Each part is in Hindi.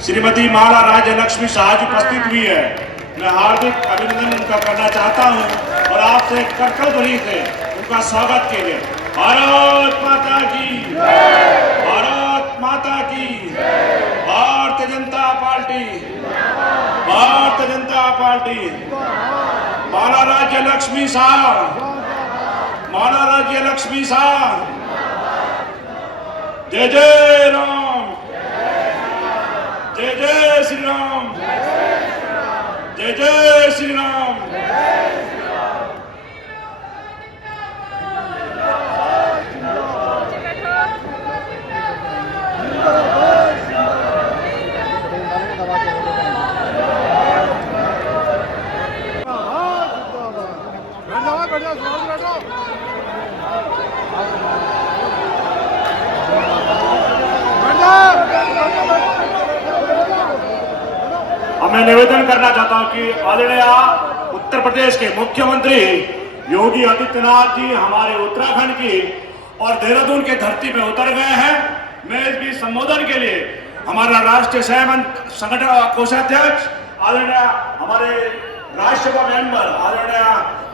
श्रीमती माला राज्य लक्ष्मी शाह जी उपस्थित हुई है। मैं हार्दिक अभिनंदन उनका करना चाहता हूं और आपसे करकल ध्वनि से उनका स्वागत के लिए भारत माता की, भारत माता की, भारतीय जनता पार्टी, भारतीय जनता पार्टी, माला राज्य लक्ष्मी शाह, माला राज्य लक्ष्मी शाह, जय जय राम, जय जय श्री राम, जय जय श्री राम। मैं निवेदन करना चाहता हूं कि आदरणीय उत्तर प्रदेश के मुख्यमंत्री योगी आदित्यनाथ जी हमारे उत्तराखंड की और देहरादून के धरती पे उतर गए हैं। मैं इस भी संबोधन के लिए हमारा राष्ट्रीय संगठन कोषाध्यक्ष आदरणीय हमारे राज्यसभा मेंबर आदरणीय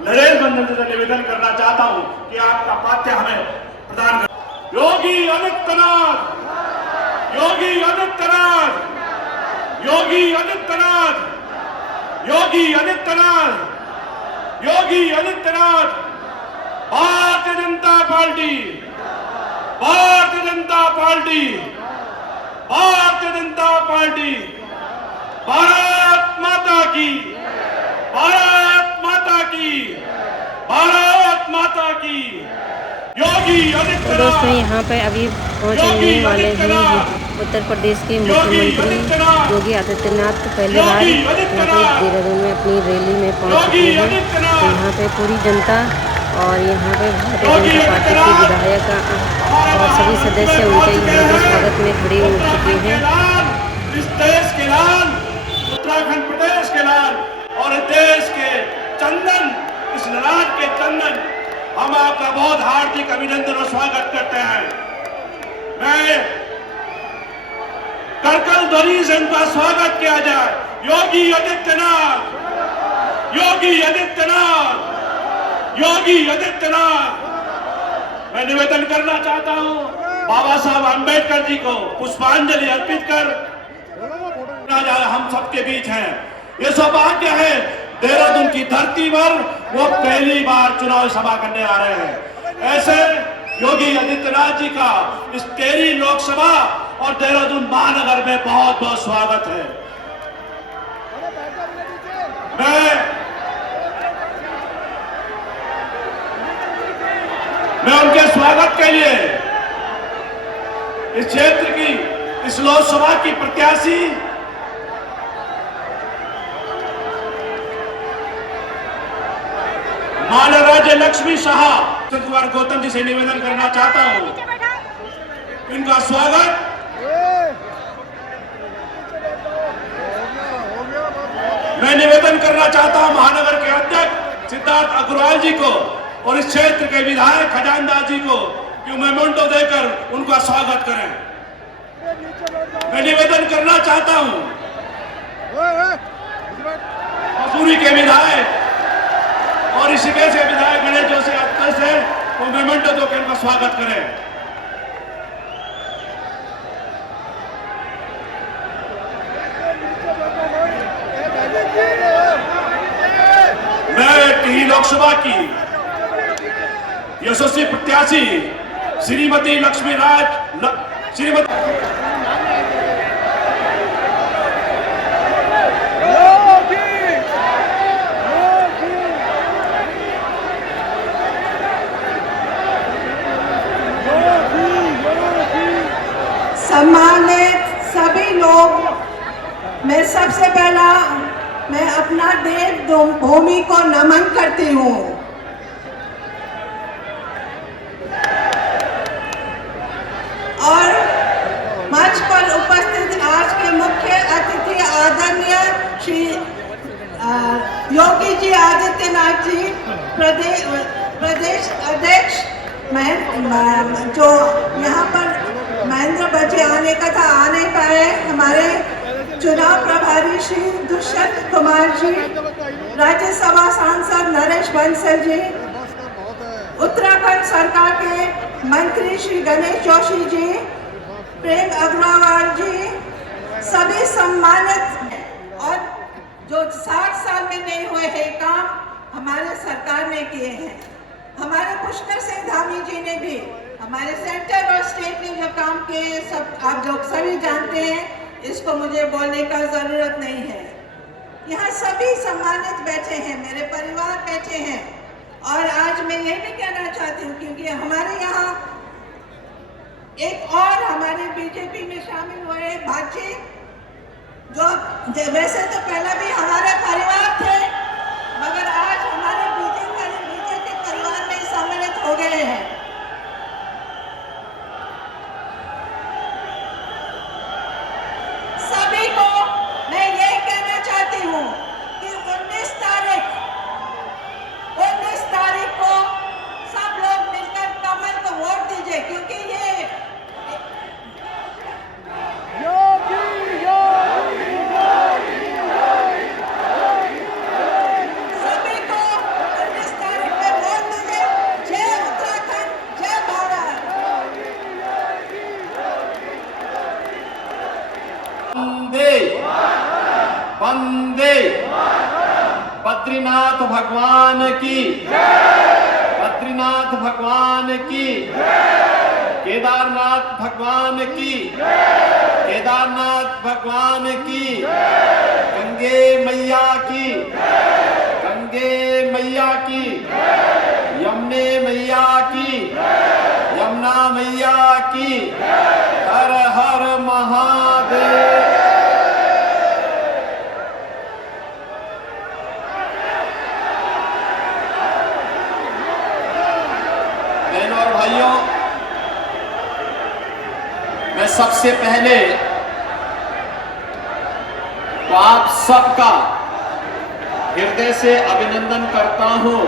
नरेंद्र मंडल जी से निवेदन करना चाहता हूं कि आपका पाठ्य हमें प्रदान कर। Yogi Adityanath, Yogi Adityanath, Yogi Adityanath, Yogi Adityanath, Yogi Adityanath, Bharatiya Janata party, Bharatiya Janata party, Bharatiya Janata party, Bharat माता की, भारत माता की, भारत माता की, योगी आदित्यनाथ। दोस्तों यहाँ पे अभी पहुँचने वाले हैं उत्तर प्रदेश के मुख्यमंत्री योगी आदित्यनाथ। पहली बार यहाँ पे देहरादून में अपनी रैली में पहुँच चुके हैं। तो यहाँ पे पूरी जनता और यहाँ पे भारतीय जनता पार्टी के विधायक और सभी सदस्य उनके यहाँ पे स्वागत में खड़े हो चुके हैं। इस देश के लाल, उत्तराखंड प्रदेश के लाल और देश के चंदन, इस ललाट के चंदन, हम आपका बहुत हार्दिक अभिनंदन और स्वागत करते हैं। मैं करकल ध्वनि से उनका स्वागत किया जाए। योगी आदित्यनाथ, योगी आदित्यनाथ, योगी आदित्यनाथ। मैं निवेदन करना चाहता हूं बाबा साहब अंबेडकर जी को पुष्पांजलि अर्पित कर हम सबके बीच हैं। ये सौभाग्य है देहरादून की धरती पर वो पहली बार चुनाव सभा करने आ रहे हैं। ऐसे योगी आदित्यनाथ जी का इस टेरी लोकसभा और देहरादून महानगर में बहुत बहुत स्वागत है। मैं उनके स्वागत के लिए इस क्षेत्र की, इस लोकसभा की प्रत्याशी माला राज्य लक्ष्मी शाह कुमार गौतम जी से निवेदन करना चाहता हूं। इनका स्वागत मैं निवेदन करना चाहता हूं महानगर के अध्यक्ष सिद्धार्थ अग्रवाल जी को और इस क्षेत्र के विधायक खजानदार जी को कि मेमोंटो देकर उनका स्वागत करें। मैं निवेदन करना चाहता हूं मसूरी के विधायक और ऋषिकेश के विधायक गणेश जोशी अक्कल से वो मेमोंटो देकर उनका स्वागत करें। मैं टिहरी लोकसभा की यशस्वी प्रत्याशी श्रीमती लक्ष्मी राज सम्मानित सभी लोग, मैं सबसे पहला मैं अपना देव भूमि को नमन करती हूँ। और मंच पर उपस्थित आज के मुख्य अतिथि आदरणीय श्री योगी जी आदित्यनाथ जी, प्रदेश अध्यक्ष जो यहाँ पर महेंद्र बच्चे आने का था, आ नहीं पाए, हमारे चुनाव प्रभारी श्री दुष्यंत कुमार जी, राज्यसभा सांसद नरेश बंसल जी, उत्तराखंड सरकार के मंत्री श्री गणेश जोशी जी, प्रेम अग्रवाल जी, सभी सम्मानित और जो 60 साल में नहीं हुए हैं काम हमारे सरकार ने किए हैं। हमारे पुष्कर सिंह धामी जी ने भी, हमारे सेंटर और स्टेट ने जो काम किए सब आप लोग सभी जानते हैं, इसको मुझे बोलने का जरूरत नहीं है। यहाँ सभी सम्मानित बैठे हैं, मेरे परिवार बैठे हैं और आज मैं ये भी कहना चाहती हूँ क्योंकि हमारे यहाँ एक और हमारे बीजेपी में शामिल हुए भाजी जो वैसे तो पहले भी हमारे परिवार थे मगर आज हमारे बीजेपी परिवार में सम्मिलित हो गए हैं। सभी को मैं ये कहना चाहती हूँ कि 19 तारीख को सब लोग मिलकर कमल को वोट दीजिए क्योंकि ये सभी को 19 तारीख पे वोट दीजिए। जय उत्तराखंड, जय भारत। वंदे वंदे बद्रीनाथ भगवान की, बद्रीनाथ भगवान की, केदारनाथ भगवान की, केदारनाथ भगवान की, गंगे मैया की, गंगे मैया की, यमुने मैया की, यमुना मैया की, हर हर महादेव। बहनों और भाइयों, मैं सबसे पहले तो आप सबका हृदय से अभिनंदन करता हूं।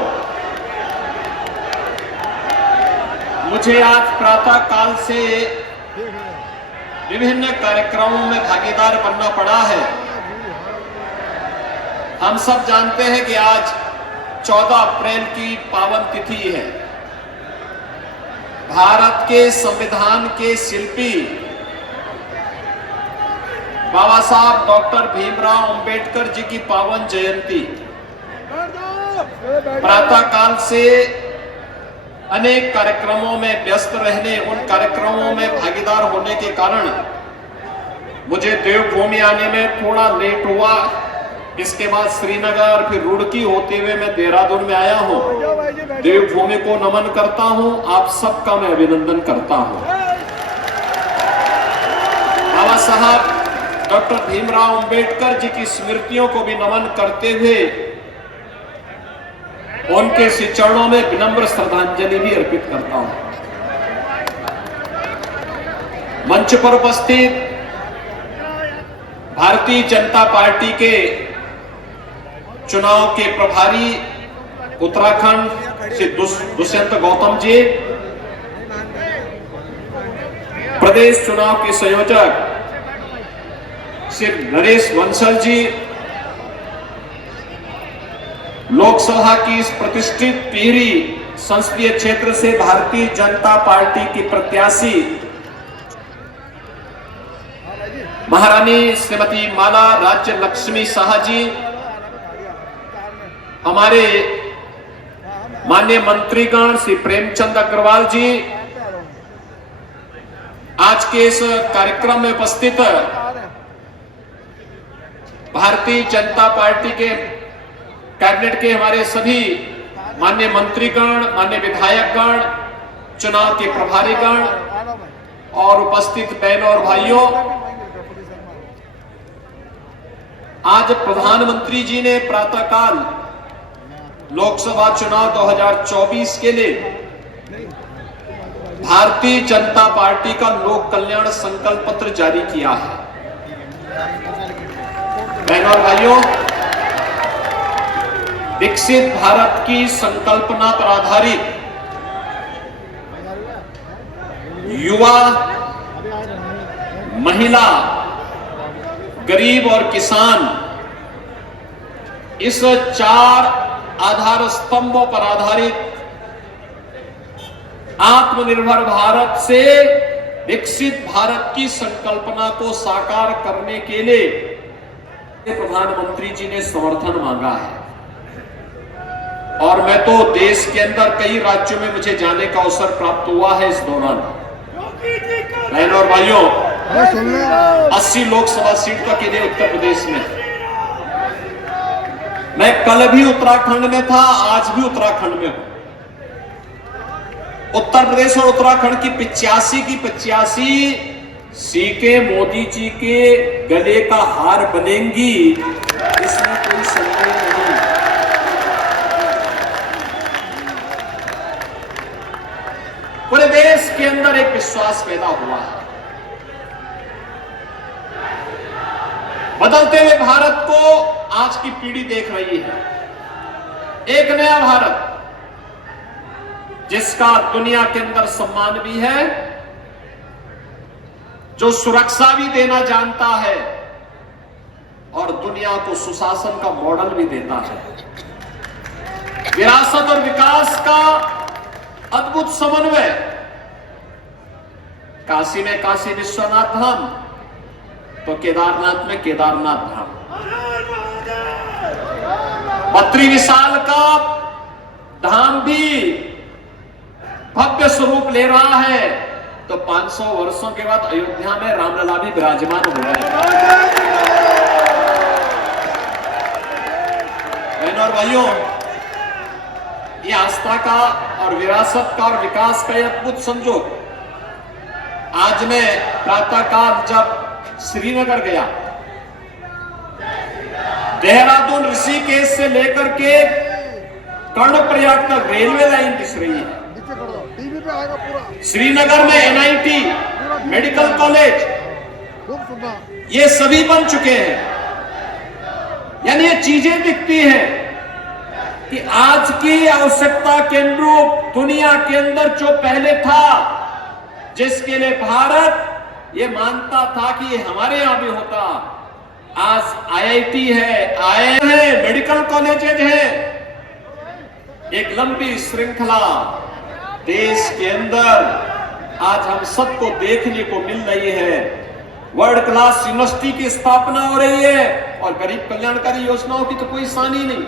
मुझे आज प्रातः काल से विभिन्न कार्यक्रमों में भागीदार बनना पड़ा है। हम सब जानते हैं कि आज 14 अप्रैल की पावन तिथि है। भारत के संविधान के शिल्पी बाबा साहब डॉक्टर भीमराव अंबेडकर जी की पावन जयंती। प्रातः काल से अनेक कार्यक्रमों में व्यस्त रहने, उन कार्यक्रमों में भागीदार होने के कारण मुझे देवभूमि आने में थोड़ा लेट हुआ। इसके बाद श्रीनगर, फिर रुड़की होते हुए मैं देहरादून में आया हूं। देवभूमि को नमन करता हूं, आप सबका मैं अभिनंदन करता हूं। बाबा साहब डॉक्टर भीमराव अंबेडकर जी की स्मृतियों को भी नमन करते हुए उनके श्री चरणों में विनम्र श्रद्धांजलि भी अर्पित करता हूं। मंच पर उपस्थित भारतीय जनता पार्टी के चुनाव के प्रभारी उत्तराखंड से दुष्यंत गौतम जी, प्रदेश चुनाव के संयोजक श्री नरेश बंसल जी, लोकसभा की इस प्रतिष्ठित टिहरी संसदीय क्षेत्र से भारतीय जनता पार्टी की प्रत्याशी महारानी श्रीमती माला राज्य लक्ष्मी शाह जी, हमारे माननीय मंत्रीगण श्री प्रेमचंद अग्रवाल जी, आज के इस कार्यक्रम में उपस्थित भारतीय जनता पार्टी के कैबिनेट के हमारे सभी माननीय मंत्रीगण, माननीय विधायकगण, चुनाव के प्रभारीगण और उपस्थित बहनों और भाइयों, आज प्रधानमंत्री जी ने प्रातःकाल लोकसभा चुनाव 2024 के लिए भारतीय जनता पार्टी का लोक कल्याण संकल्प पत्र जारी किया है। बहनों और भाइयों, विकसित भारत की संकल्पना पर आधारित युवा, महिला, गरीब और किसान, इस 4 आधार स्तंभों पर आधारित आत्मनिर्भर भारत से विकसित भारत की संकल्पना को साकार करने के लिए प्रधानमंत्री जी ने समर्थन मांगा है। और मैं तो देश के अंदर कई राज्यों में मुझे जाने का अवसर प्राप्त हुआ है इस दौरान। बहनों और भाइयों, 80 लोकसभा सीट तक के लिए उत्तर प्रदेश में, मैं कल भी उत्तराखंड में था, आज भी उत्तराखंड में हूं। उत्तर प्रदेश और उत्तराखंड की 85 की 85 सीटें मोदी जी के गले का हार बनेंगी, इसमें कोई संदेह नहीं। पूरे देश के अंदर एक विश्वास पैदा हुआ है। बदलते हुए भारत को आज की पीढ़ी देख रही है। एक नया भारत जिसका दुनिया के अंदर सम्मान भी है, जो सुरक्षा भी देना जानता है और दुनिया को सुशासन का मॉडल भी देता है। विरासत और विकास का अद्भुत समन्वय। काशी में काशी विश्वनाथ धाम, तो केदारनाथ में केदारनाथ धाम। बद्री विशाल का धाम भी भव्य स्वरूप ले रहा है, तो 500 वर्षों के बाद अयोध्या में रामलला भी विराजमान हो रहे हैं। बहनों और भाइयों, ये आस्था का और विरासत का और विकास का यह अद्भुत संजोग। आज मैं प्रातःकाल जब श्रीनगर गया, देहरादून ऋषिकेश से लेकर के कर्णप्रयाग तक रेलवे लाइन दिख रही है। श्रीनगर में NIT मेडिकल कॉलेज, ये सभी बन चुके हैं। यानी ये चीजें दिखती हैं कि आज की आवश्यकता के अनुरूप दुनिया के अंदर जो पहले था, जिसके लिए भारत ये मानता था कि ये हमारे यहां भी होता, आज IIT है, IIM है, मेडिकल कॉलेजेज है। एक लंबी श्रृंखला देश के अंदर आज हम सबको देखने को मिल रही है। वर्ल्ड क्लास यूनिवर्सिटी की स्थापना हो रही है और गरीब कल्याणकारी योजनाओं की तो कोई सानी नहीं।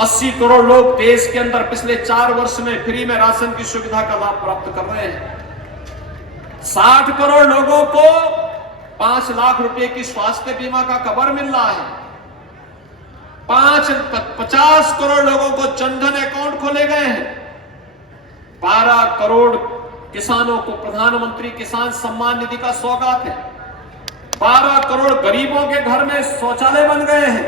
80 करोड़ लोग देश के अंदर पिछले 4 वर्ष में फ्री में राशन की सुविधा का लाभ प्राप्त कर रहे हैं। 60 करोड़ लोगों को 5 लाख रुपए की स्वास्थ्य बीमा का कवर मिल रहा है। 50 करोड़ लोगों को जनधन अकाउंट खोले गए हैं। 12 करोड़ किसानों को प्रधानमंत्री किसान सम्मान निधि का सौगात है। 12 करोड़ गरीबों के घर में शौचालय बन गए हैं।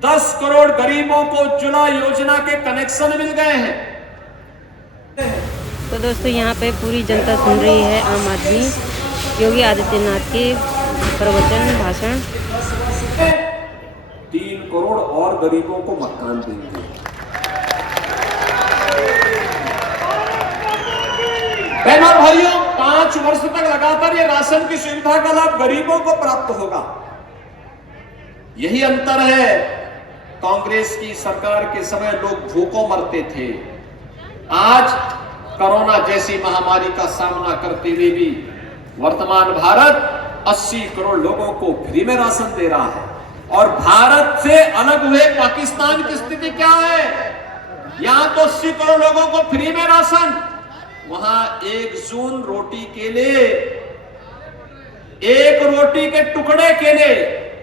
10 करोड़ गरीबों को उज्ज्वला योजना के कनेक्शन मिल गए हैं। तो दोस्तों, यहाँ पे पूरी जनता सुन रही है आम आदमी योगी आदित्यनाथ के प्रवचन भाषण। 3 करोड़ और गरीबों को मकान देंगे। बहनों और भाइयों, 5 वर्ष तक लगातार ये राशन की सुविधा का लाभ गरीबों को प्राप्त होगा। यही अंतर है। कांग्रेस की सरकार के समय लोग भूखों मरते थे। आज कोरोना जैसी महामारी का सामना करते हुए भी वर्तमान भारत 80 करोड़ लोगों को फ्री में राशन दे रहा है। और भारत से अलग हुए पाकिस्तान की स्थिति क्या है? यहां तो 80 करोड़ लोगों को फ्री में राशन, वहां 1 जून रोटी के लिए, 1 रोटी के टुकड़े के लिए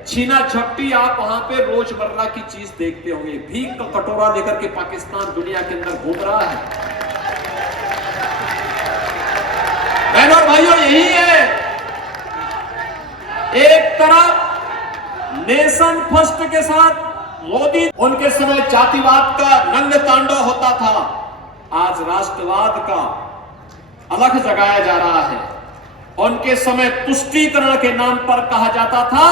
छीना झपटी आप वहां पे रोजमर्रा की चीज देखते होंगे। भीख का कटोरा लेकर के पाकिस्तान दुनिया के अंदर घूम रहा है। बहनों और भाइयों, यही है। एक तरफ नेशन फर्स्ट के साथ मोदी, उनके समय जातिवाद का नंग तांडव होता था, आज राष्ट्रवाद का अलग जगाया जा रहा है। उनके समय तुष्टीकरण के नाम पर कहा जाता था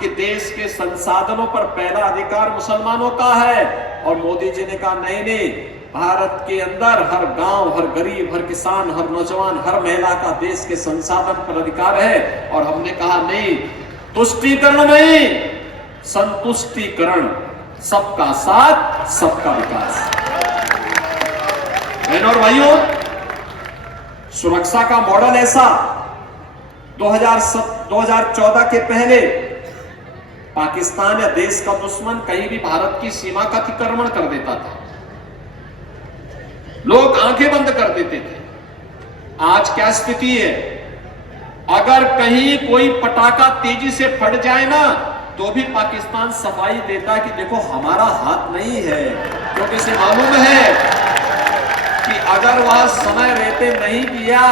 कि देश के संसाधनों पर पहला अधिकार मुसलमानों का है, और मोदी जी ने कहा नहीं नहीं, भारत के अंदर हर गांव, हर गरीब, हर किसान, हर नौजवान, हर महिला का देश के संसाधन पर अधिकार है। और हमने कहा नहीं, तुष्टीकरण नहीं, संतुष्टीकरण, सबका साथ सबका विकास। बहनों और भाइयों, सुरक्षा का मॉडल ऐसा 2014 के पहले पाकिस्तान या देश का दुश्मन कहीं भी भारत की सीमा का अतिक्रमण कर देता था, लोग आंखें बंद कर देते थे। आज क्या स्थिति है? अगर कहीं कोई पटाखा तेजी से फट जाए ना, तो भी पाकिस्तान सफाई देता कि देखो हमारा हाथ नहीं है, क्योंकि इसे मालूम है कि अगर वह समय रहते नहीं दिया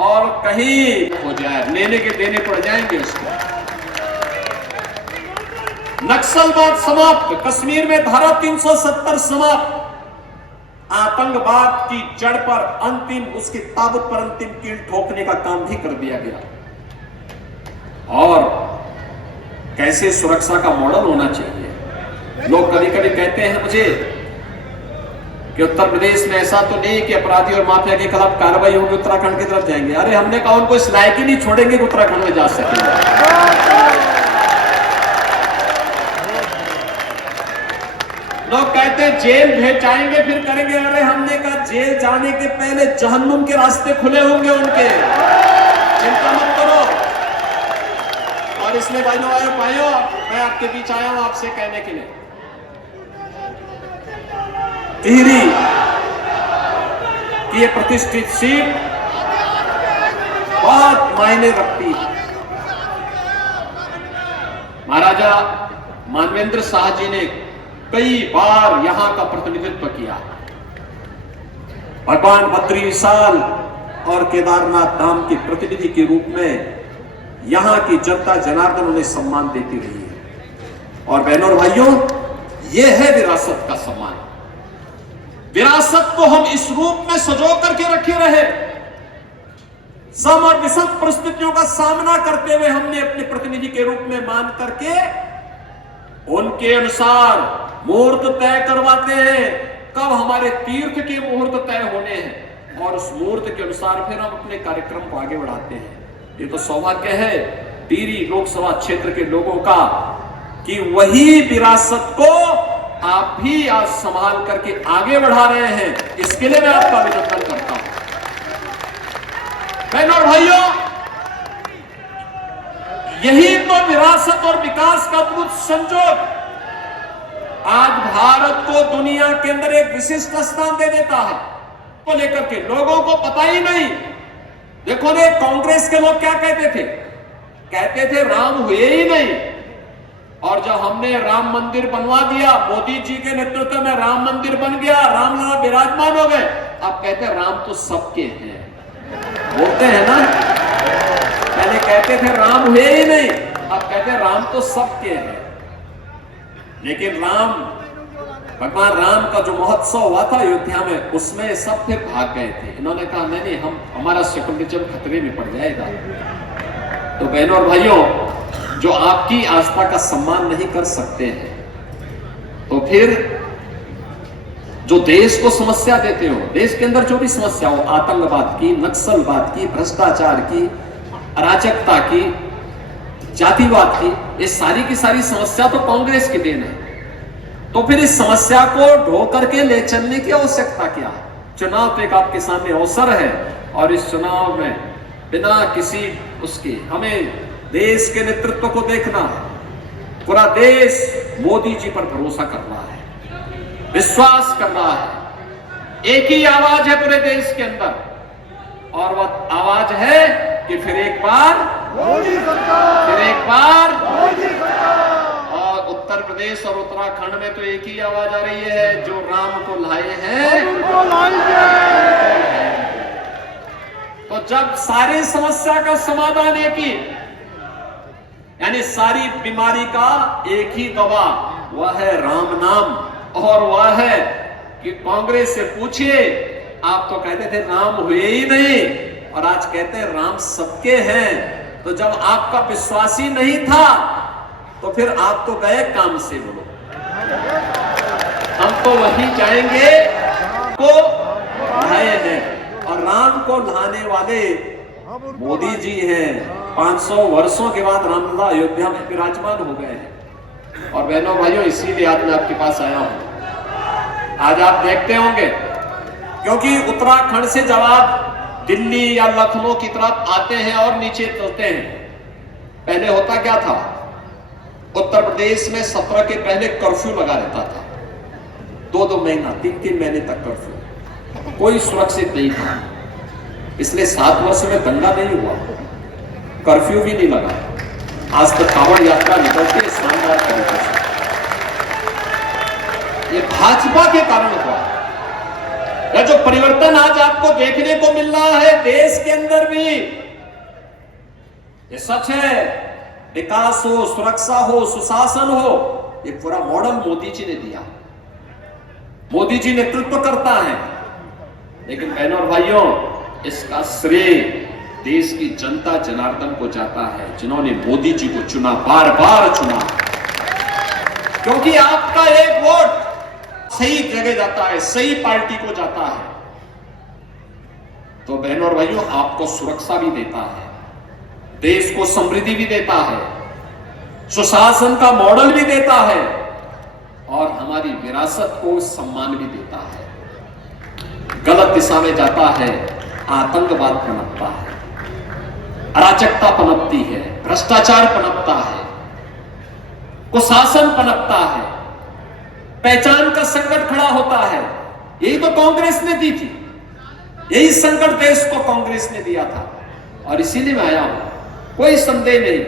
और कहीं हो जाए, लेने के देने पड़ जाएंगे उसको। नक्सलवाद समाप्त, कश्मीर में धारा 370 समाप्त, आतंकवाद की जड़ पर अंतिम, उसकी ताबूत पर अंतिम कील ठोकने का काम भी कर दिया गया। और कैसे सुरक्षा का मॉडल होना चाहिए। लोग कभी कभी कहते हैं मुझे कि उत्तर प्रदेश में ऐसा तो नहीं कि अपराधी और माफिया के खिलाफ कार्रवाई होगी, उत्तराखंड की तरफ जाएंगे। अरे हमने कहा उनको इस लायक ही नहीं छोड़ेंगे कि उत्तराखंड में जा सकेंगे। लोग कहते हैं जेल भेजाएंगे फिर करेंगे। अरे हमने कहा जेल जाने के पहले जहन्नुम के रास्ते खुले होंगे उनके, चिंता मत करो। और इसलिए भाइयों, मैं आपके बीच आया हूं आपसे कहने के लिए, टिहरी की ये प्रतिष्ठित सीट बहुत मायने रखती है। महाराजा मानवेंद्र शाह जी ने कई बार यहां का प्रतिनिधित्व किया। भगवान बद्री विशाल और केदारनाथ धाम के प्रतिनिधि के रूप में यहां की जनता जनार्दन उन्हें सम्मान देती रही है। और बहनों और भाइयों, यह है विरासत का सम्मान। विरासत को हम इस रूप में सजो करके रखे रहे। सम और विषम परिस्थितियों का सामना करते हुए हमने अपने प्रतिनिधि के रूप में मान करके उनके अनुसार मुहूर्त तय करवाते हैं, कब हमारे तीर्थ के मुहूर्त तय होने हैं, और उस मुहूर्त के अनुसार फिर हम अपने कार्यक्रम को आगे बढ़ाते हैं। ये तो सौभाग्य है टिहरी लोकसभा क्षेत्र के लोगों का कि वही विरासत को आप भी आज संभाल करके आगे बढ़ा रहे हैं। इसके लिए मैं आपका अभिनंदन करता हूं। बहनों और भाइयों, यही तो विरासत और विकास का अद्भुत संजोग आज भारत को दुनिया के अंदर एक विशिष्ट स्थान दे देता है। को लेकर के लोगों को पता ही नहीं। देखो ने कांग्रेस के लोग क्या कहते थे? कहते थे राम हुए ही नहीं। और जब हमने राम मंदिर बनवा दिया, मोदी जी के नेतृत्व में राम मंदिर बन गया, रामलला विराजमान हो गए, अब कहते हैं राम तो सबके हैं। बोलते हैं ना, पहले कहते थे राम हुए ही नहीं, अब कहते हैं राम तो सबके हैं। लेकिन भगवान राम का जो महोत्सव हुआ था अयोध्या में, उसमें सब फिर भाग गए थे। इन्होंने कहा नहीं, हमारा सेकुलरिज्म खतरे में पड़ जाएगा। तो बहनों और भाइयों, जो आपकी आस्था का सम्मान नहीं कर सकते हैं, तो फिर जो देश को समस्या देते हो, देश के अंदर जो भी समस्या हो, आतंकवाद की, नक्सलवाद की, भ्रष्टाचार की, अराजकता की, जातिवाद की, ये सारी की सारी समस्या तो कांग्रेस की देन है। तो फिर इस समस्या को ढो करके ले चलने की आवश्यकता क्या है? चुनाव तो एक आपके सामने अवसर है, और इस चुनाव में बिना किसी उसके हमें देश के नेतृत्व को देखना है। पूरा देश मोदी जी पर भरोसा कर रहा है, विश्वास कर रहा है। एक ही आवाज है पूरे देश के अंदर, और वह आवाज है कि फिर एक बार मोदी सरकार, फिर एक बार मोदी सरकार। और उत्तर प्रदेश और उत्तराखंड में तो एक ही आवाज आ रही है, जो राम को लाए हैं उनको लाएंगे। तो जब सारी समस्या का समाधान एक ही, यानी सारी बीमारी का एक ही दवा, वह है राम नाम। और वह है कि कांग्रेस से पूछिए, आप तो कहते थे राम हुए ही नहीं, और आज कहते हैं राम सबके हैं। तो जब आपका विश्वास ही नहीं था, तो फिर आप तो गए काम से। बोलो, हम तो वही जाएंगे को लाए हैं, और राम को लाने वाले मोदी जी हैं, 500 वर्षों के बाद रामलला अयोध्या में विराजमान हो गए हैं। और बहनों भाइयों, इसीलिए आज मैं आपके पास आया हूं। आज आप देखते होंगे, क्योंकि उत्तराखंड से जब आप दिल्ली या लखनऊ की तरफ आते हैं और नीचे चलते हैं, पहले होता क्या था, उत्तर प्रदेश में 17 के पहले कर्फ्यू लगा रहता था। 2-2 महीना, 3-3 महीने तक कर्फ्यू, कोई सुरक्षित नहीं था। इसलिए 7 वर्ष में दंगा नहीं हुआ, कर्फ्यू भी नहीं लगा। आज तक कांवड़ यात्रा निकलती है शानदार तरीके से। ये भाजपा के कारण हुआ। यह जो परिवर्तन आज आपको देखने को मिल रहा है देश के अंदर भी, ये सच है। विकास हो, सुरक्षा हो, सुशासन हो, ये पूरा मॉडल मोदी जी ने दिया। मोदी जी नेतृत्व करता है। लेकिन बहनों और भाइयों, इसका श्रेय देश की जनता जनार्दन को जाता है, जिन्होंने मोदी जी को चुना, बार बार चुना। क्योंकि आपका एक वोट सही जगह जाता है, सही पार्टी को जाता है। तो बहनों और भाइयों, आपको सुरक्षा भी देता है, देश को समृद्धि भी देता है, सुशासन का मॉडल भी देता है, और हमारी विरासत को सम्मान भी देता है। गलत दिशा में जाता है, आतंकवाद पनपता है, अराजकता पनपती है, भ्रष्टाचार पनपता है, कुशासन पनपता है, पहचान का संकट खड़ा होता है। यही तो कांग्रेस ने दी थी, यही संकट देश को कांग्रेस ने दिया था। और इसीलिए मैं आया हूं। कोई संदेह नहीं,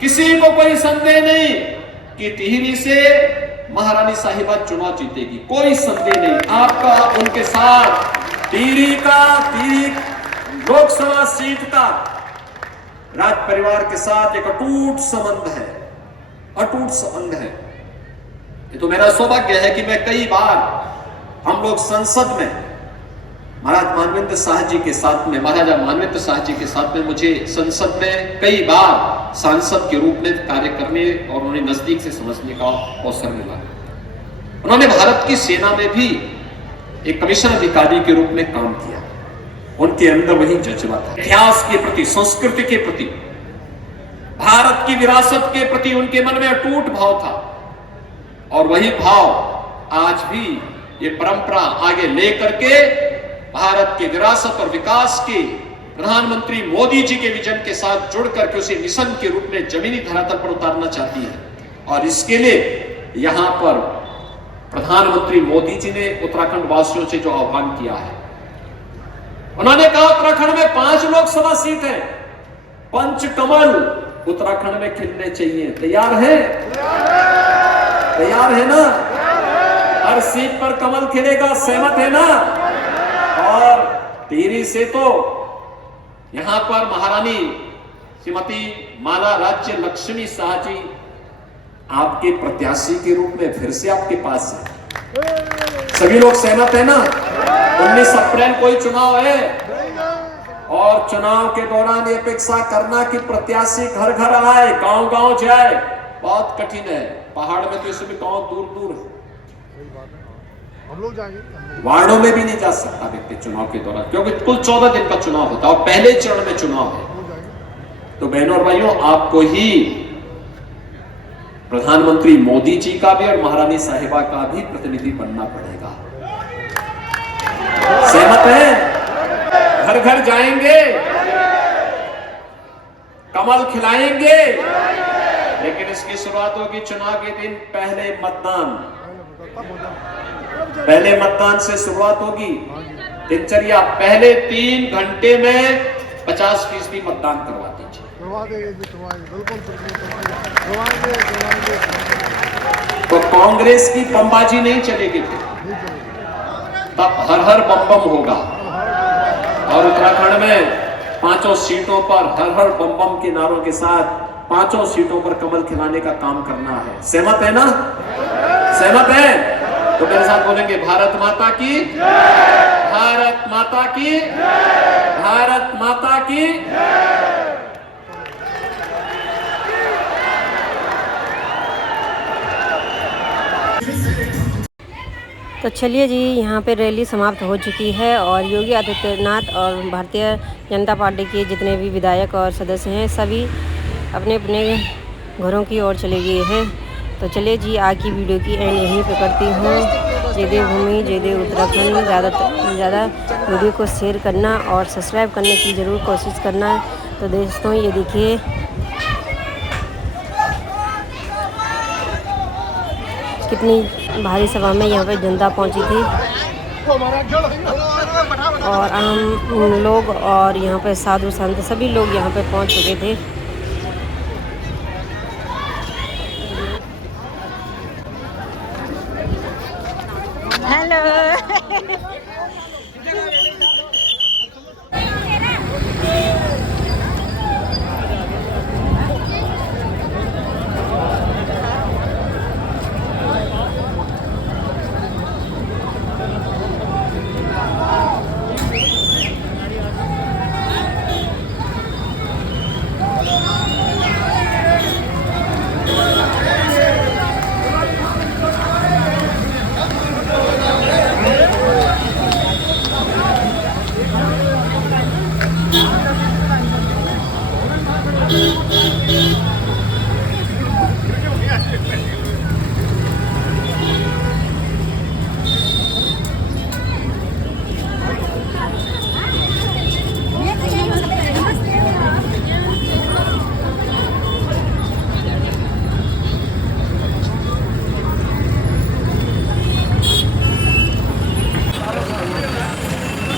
किसी को कोई संदेह नहीं कि टिहरी से महारानी साहिबा चुनाव जीतेगी, कोई संदेह नहीं। आपका उनके साथ टिहरी लोकसभा सीट का राज परिवार के साथ एक अटूट संबंध है, अटूट संबंध है। ये तो मेरा सौभाग्य है कि मैं कई बार हम लोग संसद में महाराजा मानवेंद्र शाह जी के साथ में मुझे संसद में कई बार सांसद के रूप में कार्य करने और उन्हें नजदीक से समझने का अवसर मिला। उन्होंने भारत की सेना में भी एक कमीशन अधिकारी के रूप में काम किया। उनके अंदर वही जज्बा था, इतिहास के प्रति, संस्कृति के प्रति, भारत की विरासत के प्रति उनके मन में अटूट भाव था। और वही भाव आज भी ये परंपरा आगे लेकर के भारत के विरासत और विकास के प्रधानमंत्री मोदी जी के विजन के साथ जुड़ करके उसे मिशन के रूप में जमीनी धरातल पर उतारना चाहती है। और इसके लिए यहां पर प्रधानमंत्री मोदी जी ने उत्तराखंड वासियों से जो आह्वान किया है, उन्होंने कहा उत्तराखंड में 5 लोकसभा सीट है, पंचकमल उत्तराखंड में खिलने चाहिए। तैयार है? तैयार है ना? हर सीट पर कमल खिलेगा, सहमत है ना? और टिहरी से तो यहां पर महारानी श्रीमती माला राज्य लक्ष्मी शाह जी आपके प्रत्याशी के रूप में फिर से आपके पास है। सभी लोग सहमत है ना? 19 अप्रैल को ही चुनाव है, और चुनाव के दौरान ये अपेक्षा करना कि प्रत्याशी घर घर आए, गांव गांव जाए, बहुत कठिन है। पहाड़ में तो इसमें गांव दूर दूर है, हम लोग जाएंगे, वार्डों में भी नहीं जा सकता व्यक्ति चुनाव के दौरान, क्योंकि कुल 14 दिन का चुनाव होता है और पहले चरण में चुनाव है। तो बहनों और भाइयों, आपको ही प्रधानमंत्री मोदी जी का भी और महारानी साहिबा का भी प्रतिनिधि बनना पड़ेगा। सहमत है? घर घर जाएंगे, कमल खिलाएंगे, लेकिन इसकी शुरुआत होगी चुनाव के दिन पहले मतदान से शुरुआत होगी। दिनचर्या पहले 3 घंटे में 50% मतदान करवा दीजिए। तो कांग्रेस की बमबाजी नहीं चलेगी, तब हर हर बम बम होगा। और उत्तराखंड में 5 सीटों पर हर हर बम बम के नारों के साथ 5 सीटों पर कमल खिलाने का काम करना है। सहमत है ना? सहमत है? तो मेरे साथ बोलेंगे, भारत माता की, भारत माता की, भारत माता की। तो चलिए जी, यहाँ पे रैली समाप्त हो चुकी है और योगी आदित्यनाथ और भारतीय जनता पार्टी के जितने भी विधायक और सदस्य हैं सभी अपने अपने घरों की ओर चले गए हैं। तो चलिए जी, आज की वीडियो की एंड यहीं पे करती हूँ। जय देवभूमि, जय देव उत्तराखंड। ज़्यादा से ज़्यादा वीडियो को शेयर करना और सब्सक्राइब करने की ज़रूर कोशिश करना। तो दोस्तों ये देखिए कितनी भारी सभा में यहाँ पे जनता पहुँची थी और आम लोग और यहाँ पे साधु संत सभी लोग यहाँ पे पहुँच चुके थे। हेलो